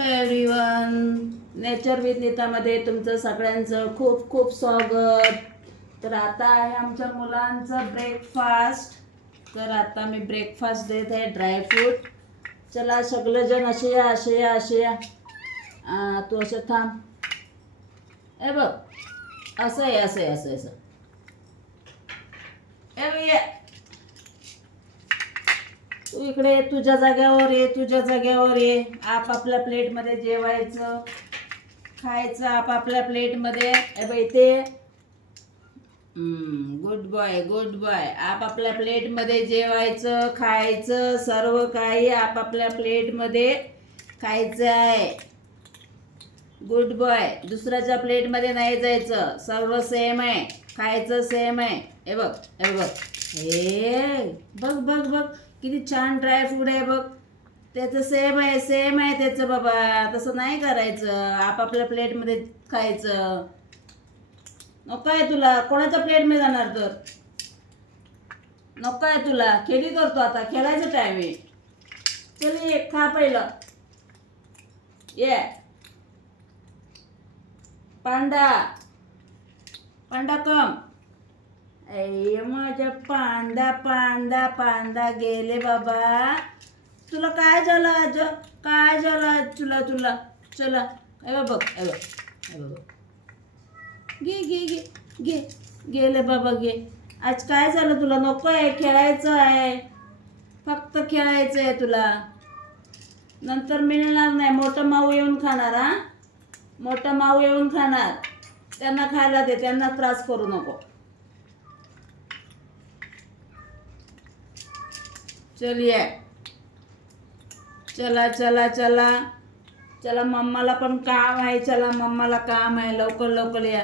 Hello everyone, nature with नीतामध्ये तुमचं सगळ्यांचं खूप खूप स्वागत. तर आता आहे आमच्या मुलांचा ब्रेकफास्ट. तर आता मी ब्रेकफास्ट देत आहे, ड्रायफ्रूट. चला सगळेजण असे या, असे या, असे या. तू असं थांब. ए बघ, असं आहे, असं आहे, असं असं. ए तू इकडे तुझ्या जाग्यावर ये, तुझ्या जाग्यावर ये. आपापल्या प्लेटमध्ये जेवायचं, खायचं आपापल्या प्लेटमध्ये. ए बाई ते गुड बॉय, गुड बॉय. आपापल्या प्लेटमध्ये जेवायचं, खायचं, सर्व काही आपापल्या प्लेटमध्ये खायचं आहे. Good boy. दुसऱ्याच्या प्लेटमध्ये नाही जायचं, सर्व सेम आहे, खायचं सेम आहे. हे बघ, हे बघ, हे बघ बघ बघ, किती छान ड्रायफ्रूट आहे बघ. त्याचं सेम आहे, सेम आहे त्याचं. बाबा तसं नाही करायचं, आपापल्या प्लेटमध्ये खायचं. नको आहे तुला, कोणाच्या प्लेटमध्ये जाणार तर? नको आहे तुला, खेळी करतो आता, खेळायचं टाइम आहे. चल ये, खा पहिलं. ये पांडा, पांडा कम. ए माझ्या पांडा, पांडा, पांडा गेले बाबा. तुला काय झालं आज? काय झालं आज तुला? तुला चला, ए बघ, ए बघ, ए बघ. घे घे घे घे, गेले बाबा, घे. आज काय झालं तुला? नको आहे, खेळायचं आहे, फक्त खेळायचं आहे तुला. नंतर मिळणार नाही. मोठं माऊ येऊन खाणार. हा, मोठं माऊ येऊन खाणार. त्यांना खायला दे, त्यांना त्रास करू नको. चलिए, चला चला चला चला, मम्माला पण काम आहे. चला, मम्माला काम आहे, लवकर लवकर या.